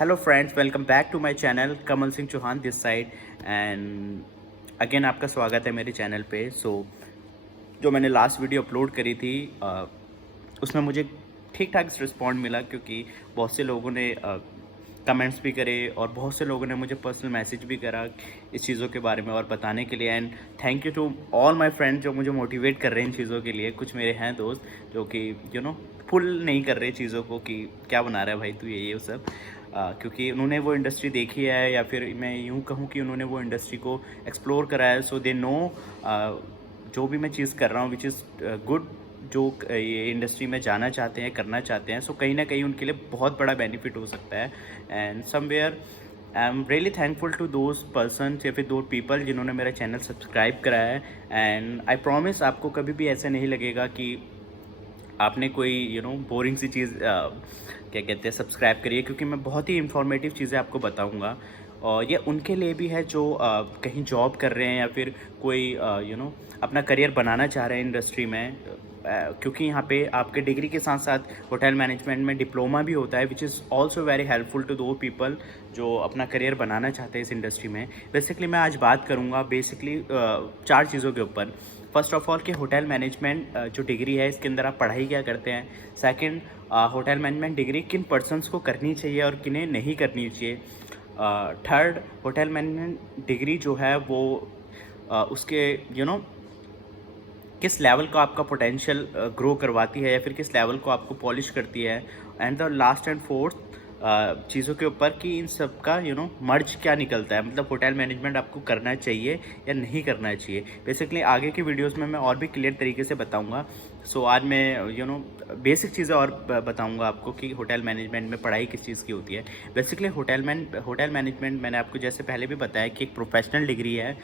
Hello friends, welcome back to my channel Kamal Singh Chauhan this side. And again आपका स्वागत है मेरे चैनल पे। जो मैंने लास्ट वीडियो अपलोड करी थी उसमें मुझे ठीक ठाक रिस्पॉन्ड मिला, क्योंकि बहुत से लोगों ने कमेंट्स भी करे और बहुत से लोगों ने मुझे पर्सनल मैसेज भी करा इस चीज़ों के बारे में और बताने के लिए। And thank you to all my friends जो मुझे मोटिवेट कर रहे हैं इन चीज़ों के लिए। कुछ मेरे हैं दोस्त जो कि फुल नहीं कर रहे चीज़ों को कि क्या बना रहा है भाई तू, ये सब क्योंकि उन्होंने वो इंडस्ट्री देखी है, या फिर मैं यूँ कहूँ कि उन्होंने वो इंडस्ट्री को एक्सप्लोर करा है। सो दे नो जो भी मैं चीज़ कर रहा हूँ विच इज़ गुड, जो ये इंडस्ट्री में जाना चाहते हैं, करना चाहते हैं, सो कहीं ना कहीं उनके लिए बहुत बड़ा बेनिफिट हो सकता है। And somewhere I am really thankful to those person या फिर दो पीपल जिन्होंने मेरा चैनल सब्सक्राइब करा है। एंड आई प्रॉमिस आपको कभी भी ऐसा नहीं लगेगा कि आपने कोई बोरिंग सी चीज़ क्या कहते हैं सब्सक्राइब करिए, क्योंकि मैं बहुत ही इंफॉर्मेटिव चीज़ें आपको बताऊंगा। और ये उनके लिए भी है जो कहीं जॉब कर रहे हैं या फिर कोई अपना करियर बनाना चाह रहे हैं इंडस्ट्री में। क्योंकि यहाँ पे आपके डिग्री के साथ साथ होटल मैनेजमेंट में डिप्लोमा भी होता है, which is also very helpful to those people जो अपना करियर बनाना चाहते हैं इस इंडस्ट्री में। बेसिकली मैं आज बात करूँगा बेसिकली 4 चीज़ों के ऊपर। फर्स्ट ऑफ ऑल कि होटल मैनेजमेंट जो डिग्री है इसके अंदर आप पढ़ाई क्या करते हैं। सेकंड, होटल मैनेजमेंट डिग्री किन पर्सन्स को करनी चाहिए और किन्हें नहीं करनी चाहिए। थर्ड, होटल मैनेजमेंट डिग्री जो है वो उसके किस लेवल का आपका पोटेंशियल ग्रो करवाती है या फिर किस लेवल को आपको पॉलिश करती है। And the last and fourth चीज़ों के ऊपर कि इन सब का मर्ज क्या निकलता है, मतलब होटल मैनेजमेंट आपको करना चाहिए या नहीं करना चाहिए। बेसिकली आगे की वीडियोस में मैं और भी क्लियर तरीके से बताऊंगा। सो आज मैं बेसिक चीज़ें और बताऊंगा आपको कि होटल मैनेजमेंट में पढ़ाई किस चीज़ की होती है। बेसिकली होटल मैनेजमेंट मैंने आपको जैसे पहले भी बताया कि एक प्रोफेशनल डिग्री है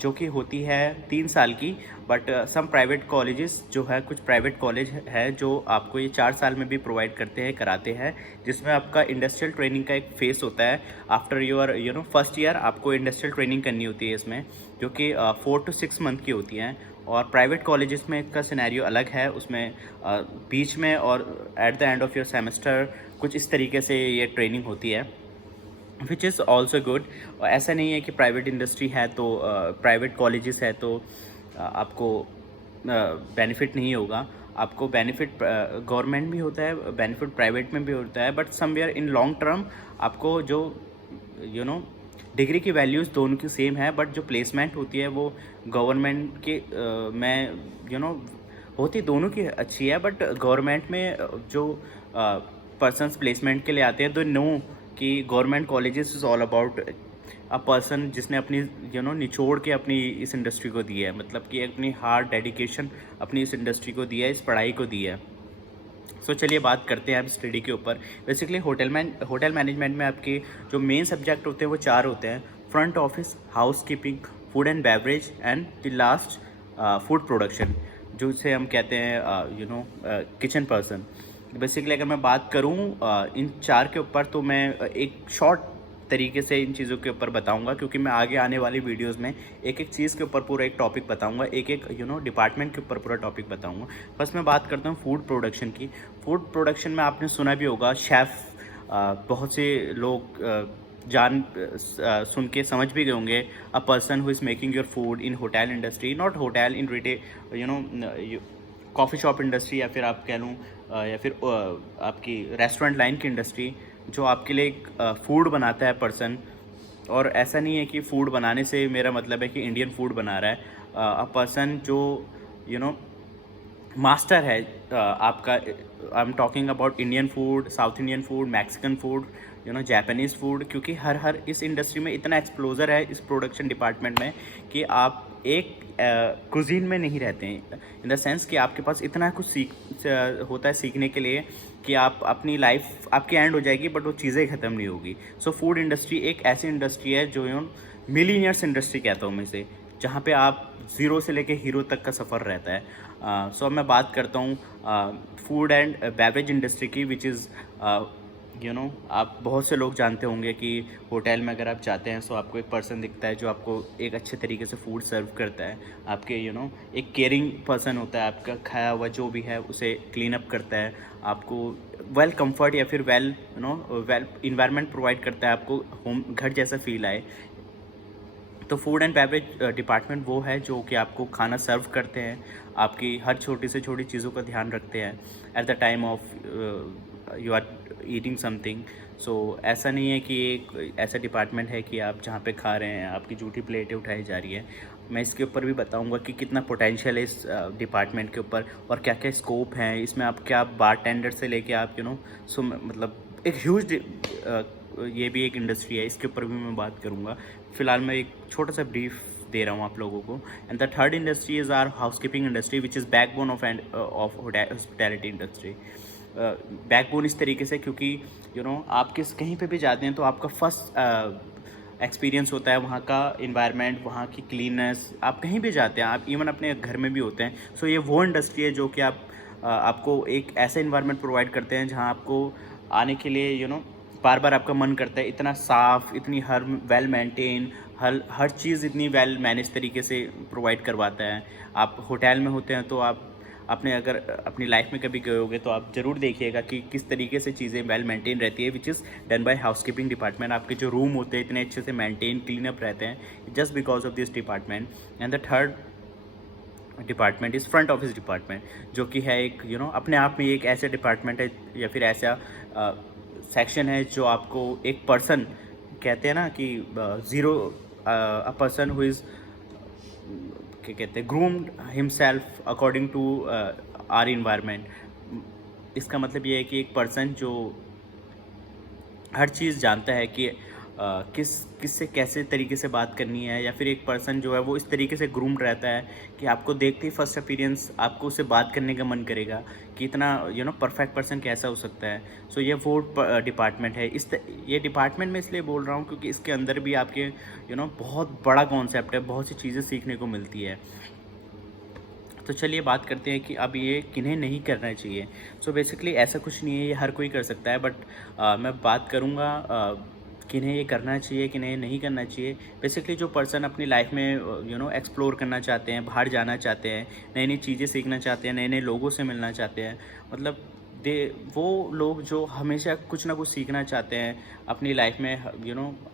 जो कि होती है 3 साल की। बट सम प्राइवेट कॉलेजेस जो है, कुछ प्राइवेट कॉलेज है जो आपको ये 4 साल में भी प्रोवाइड करते हैं, कराते हैं, जिसमें आपका इंडस्ट्रियल ट्रेनिंग का एक फेस होता है। आफ्टर योर फर्स्ट ईयर आपको इंडस्ट्रियल ट्रेनिंग करनी होती है इसमें, जो कि 4 to 6 मंथ की होती हैं। और प्राइवेट कॉलेजेस में इसका सिनेरियो अलग है, उसमें बीच में और at the end of your semester कुछ इस तरीके से ये ट्रेनिंग होती है, विच इज़ ऑल्सो गुड। ऐसा नहीं है कि प्राइवेट इंडस्ट्री है तो प्राइवेट कॉलेजेस है तो आपको बेनिफिट नहीं होगा। आपको बेनिफिट गवर्नमेंट भी होता है, बेनिफिट प्राइवेट में भी होता है, but somewhere in long term आपको जो डिग्री की वैल्यूज़ दोनों की सेम है, बट जो प्लेसमेंट होती है वो गवर्नमेंट के में होती दोनों की अच्छी है। बट गवर्नमेंट में जो पर्सनस प्लेसमेंट के लिए आते हैं तो नो कि government colleges is all about a person जिसने अपनी निचोड़ के अपनी इस इंडस्ट्री को दी है, मतलब कि अपनी हार्ड डेडिकेशन अपनी इस इंडस्ट्री को दी है, इस पढ़ाई को दी है। सो चलिए बात करते हैं अब स्टडी के ऊपर। बेसिकली होटल मैनेजमेंट में आपके जो मेन सब्जेक्ट होते हैं वो 4 होते हैं: front office, house keeping, food and beverage, and the last food production, जो इसे हम कहते हैं किचन पर्सन। बेसिकली अगर मैं बात करूं इन 4 के ऊपर, तो मैं एक शॉर्ट तरीके से इन चीज़ों के ऊपर बताऊंगा, क्योंकि मैं आगे आने वाली वीडियोस में एक एक चीज़ के ऊपर पूरा एक टॉपिक बताऊंगा, एक एक डिपार्टमेंट के ऊपर पूरा टॉपिक बताऊंगा। फर्स्ट मैं बात करता हूँ फूड प्रोडक्शन की। फूड प्रोडक्शन में आपने सुना भी होगा शेफ़, बहुत से लोग सुन के समझ भी गए होंगे, अ person who is making your food in hotel industry, not hotel in retail coffee shop industry, या फिर आप कह लूँ या फिर आपकी रेस्टोरेंट लाइन की इंडस्ट्री, जो आपके लिए एक फूड बनाता है पर्सन। और ऐसा नहीं है कि फ़ूड बनाने से मेरा मतलब है कि इंडियन फूड बना रहा है। अ पर्सन जो यू नो मास्टर है आपका। I am talking about Indian food, south Indian food, Mexican food, Japanese food, क्योंकि हर इस इंडस्ट्री में इतना एक्सप्लोजर है इस प्रोडक्शन डिपार्टमेंट में कि आप एक कुजीन में नहीं रहते हैं, इन द सेंस कि आपके पास इतना कुछ होता है सीखने के लिए कि आप अपनी लाइफ आपकी एंड हो जाएगी बट वो चीज़ें ख़त्म नहीं होगी। सो फूड इंडस्ट्री एक ऐसी इंडस्ट्री है जो मिलीनियर्स इंडस्ट्री कहता हूँ मैं इसे, जहाँ पे आप ज़ीरो से लेके हीरो तक का सफ़र रहता है। सो अब मैं बात करता हूँ फूड एंड बेवरेज इंडस्ट्री की, विच इज़ आप बहुत से लोग जानते होंगे कि होटल में अगर आप जाते हैं तो आपको एक पर्सन दिखता है जो आपको एक अच्छे तरीके से फूड सर्व करता है। आपके एक केयरिंग पर्सन होता है, आपका खाया हुआ जो भी है उसे क्लीन अप करता है, आपको वेल कंफर्ट या फिर वेल वेल इन्वायरमेंट प्रोवाइड करता है आपको, होम घर जैसा फील आए। तो फूड एंड बेवरेज डिपार्टमेंट वो है जो कि आपको खाना सर्व करते हैं, आपकी हर छोटी से छोटी चीज़ों का ध्यान रखते हैं at the time of you are eating something. So ऐसा नहीं है कि एक ऐसा डिपार्टमेंट है कि आप जहाँ पे खा रहे हैं आपकी जूठी प्लेटें उठाई जा रही है। मैं इसके ऊपर भी बताऊंगा कि कितना पोटेंशियल है इस डिपार्टमेंट के ऊपर और क्या क्या स्कोप हैं इसमें। आप क्या बार टेंडर से लेके आप सो मतलब एक ह्यूज ये भी एक इंडस्ट्री है, इसके ऊपर भी मैं बात करूँगा। फिलहाल मैं एक छोटा सा ब्रीफ दे रहा हूँ आप लोगों को। And the third industry is our housekeeping industry which is backbone of hospitality industry. Backbone इस तरीके से क्योंकि आप कहीं पे भी जाते हैं तो आपका फर्स्ट एक्सपीरियंस होता है वहाँ का इन्वायरमेंट, वहाँ की क्लीननेस। आप कहीं भी जाते हैं, आप इवन अपने घर में भी होते हैं। सो ये वो इंडस्ट्री है जो कि आपको एक ऐसा इन्वायरमेंट प्रोवाइड करते हैं जहाँ आपको आने के लिए बार बार आपका मन करता है। इतना साफ़, इतनी हर वेल मेंटेन, हर चीज़ इतनी वेल मैनेज तरीके से प्रोवाइड करवाता है। आप होटल में होते हैं तो आप अगर अपनी लाइफ में कभी गए होगे तो आप ज़रूर देखिएगा कि किस तरीके से चीज़ें वेल मेंटेन रहती है, which is done by housekeeping department. आपके जो रूम होते हैं इतने अच्छे से मेंटेन क्लीन अप रहते हैं just because of this department. And the third department is front office department, जो कि है एक अपने आप में एक ऐसा डिपार्टमेंट है या फिर ऐसा सेक्शन है जो आपको एक पर्सन कहते हैं ना कि ज़ीरो अ पर्सन हु इज़ क्या कहते हैं groomed himself according to our environment. इसका मतलब ये है कि एक पर्सन जो हर चीज़ जानता है कि किससे कैसे तरीके से बात करनी है, या फिर एक पर्सन जो है वो इस तरीके से ग्रूम्ड रहता है कि आपको देखते ही फर्स्ट अपीयरेंस आपको उससे बात करने का मन करेगा कि इतना परफेक्ट पर्सन कैसा हो सकता है। सो ये वो डिपार्टमेंट है। ये डिपार्टमेंट मैं इसलिए बोल रहा हूँ क्योंकि इसके अंदर भी आपके बहुत बड़ा कॉन्सेप्ट है, बहुत सी चीज़ें सीखने को मिलती है। तो चलिए बात करते हैं कि अब ये किन्हें नहीं करना चाहिए। सो बेसिकली ऐसा कुछ नहीं है, ये हर कोई कर सकता है, बट मैं बात करूँगा किन्हें ये करना चाहिए किन्हें नहीं करना चाहिए। बेसिकली जो पर्सन अपनी लाइफ में एक्सप्लोर करना चाहते हैं, बाहर जाना चाहते हैं, नई नई चीज़ें सीखना चाहते हैं, नए नए लोगों से मिलना चाहते हैं, मतलब वो लोग जो हमेशा कुछ ना कुछ सीखना चाहते हैं अपनी लाइफ में,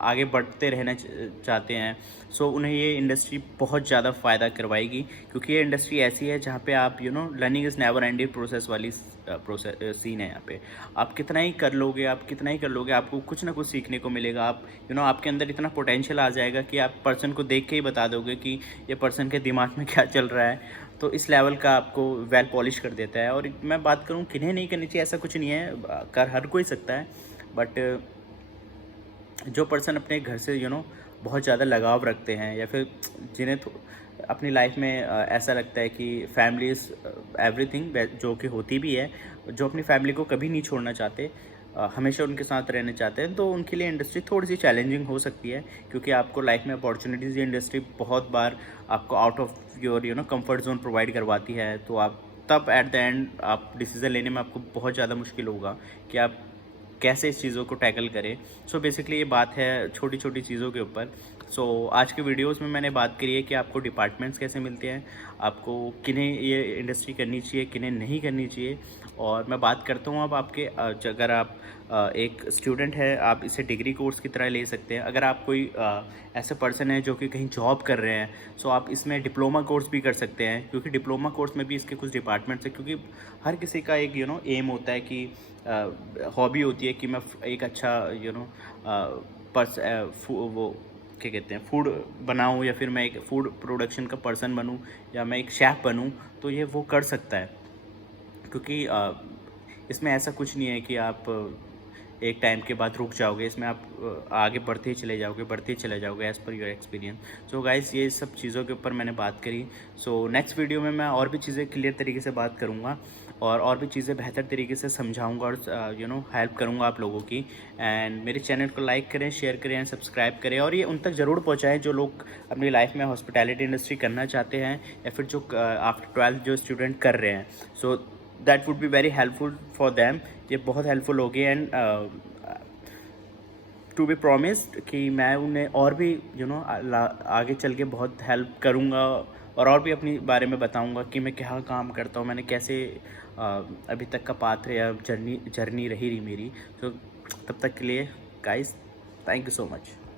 आगे बढ़ते रहना चाहते हैं। सो उन्हें ये इंडस्ट्री बहुत ज़्यादा फ़ायदा करवाएगी क्योंकि ये इंडस्ट्री ऐसी है जहाँ पे आप learning is never ending process वाली सीन है। यहाँ पे आप कितना ही कर लोगे, आपको कुछ ना कुछ सीखने को मिलेगा। आप आपके अंदर इतना पोटेंशियल आ जाएगा कि आप पर्सन को देख के ही बता दोगे कि ये पर्सन के दिमाग में क्या चल रहा है। तो इस लेवल का आपको वेल पॉलिश कर देता है। और मैं बात करूँ किन्हें नहीं करनी चाहिए, ऐसा कुछ नहीं है, कर हर कोई सकता है, बट जो पर्सन अपने घर से बहुत ज़्यादा लगाव रखते हैं, या फिर जिन्हें अपनी लाइफ में ऐसा लगता है कि फैमिली इज़ एवरीथिंग, जो कि होती भी है, जो अपनी फैमिली को कभी नहीं छोड़ना चाहते, हमेशा उनके साथ रहना चाहते हैं, तो उनके लिए इंडस्ट्री थोड़ी सी चैलेंजिंग हो सकती है क्योंकि आपको लाइफ में अपॉर्चुनिटीज़, ये इंडस्ट्री बहुत बार आपको out of your comfort zone provide करवाती है। तो आप तब एट द एंड आप डिसीज़न लेने में आपको बहुत ज़्यादा मुश्किल होगा कि आप कैसे इस चीज़ों को टैकल करें। सो बेसिकली ये बात है छोटी छोटी चीज़ों के ऊपर। सो आज के वीडियोस में मैंने बात करी है कि आपको डिपार्टमेंट्स कैसे मिलते हैं, आपको किन्हें ये इंडस्ट्री करनी चाहिए किन्हें नहीं करनी चाहिए। और मैं बात करता हूँ अब आपके अगर आप एक स्टूडेंट है आप इसे डिग्री कोर्स की तरह ले सकते हैं। अगर आप कोई ऐसे पर्सन है जो कि कहीं जॉब कर रहे हैं, सो आप इसमें डिप्लोमा कोर्स भी कर सकते हैं क्योंकि डिप्लोमा कोर्स में भी इसके कुछ डिपार्टमेंट्स हैं। क्योंकि हर किसी का एक एम होता है कि हॉबी होती है कि मैं एक अच्छा वो क्या कहते हैं फूड बनाऊँ, या फिर मैं एक फूड प्रोडक्शन का पर्सन बनूँ, या मैं एक शेफ़ बनूँ, तो ये वो कर सकता है। क्योंकि इसमें ऐसा कुछ नहीं है कि आप एक टाइम के बाद रुक जाओगे, इसमें आप आगे बढ़ते ही चले जाओगे as per your experience. So guys ये सब चीज़ों के ऊपर मैंने बात करी। सो नेक्स्ट वीडियो में मैं और भी चीज़ें क्लियर तरीके से बात करूँगा और भी चीज़ें बेहतर तरीके से समझाऊँगा और हेल्प करूँगा आप लोगों की। एंड मेरे चैनल को लाइक करें, शेयर करें एंड सब्सक्राइब करें, और ये उन तक ज़रूर पहुँचाएँ जो लोग अपनी लाइफ में हॉस्पिटैलिटी इंडस्ट्री करना चाहते हैं, या फिर जो आफ्टर 12th जो स्टूडेंट कर रहे हैं। So that would be very helpful for them. ये बहुत हेल्पफुल होगी। एंड टू बी प्रॉमिस्ड कि मैं उन्हें और भी आगे चल के बहुत हेल्प करूँगा और भी अपनी बारे में बताऊंगा कि मैं क्या काम करता हूँ, मैंने कैसे अभी तक का पाथ या जर्नी रही मेरी। तो तब तक के लिए guys, thank you so much.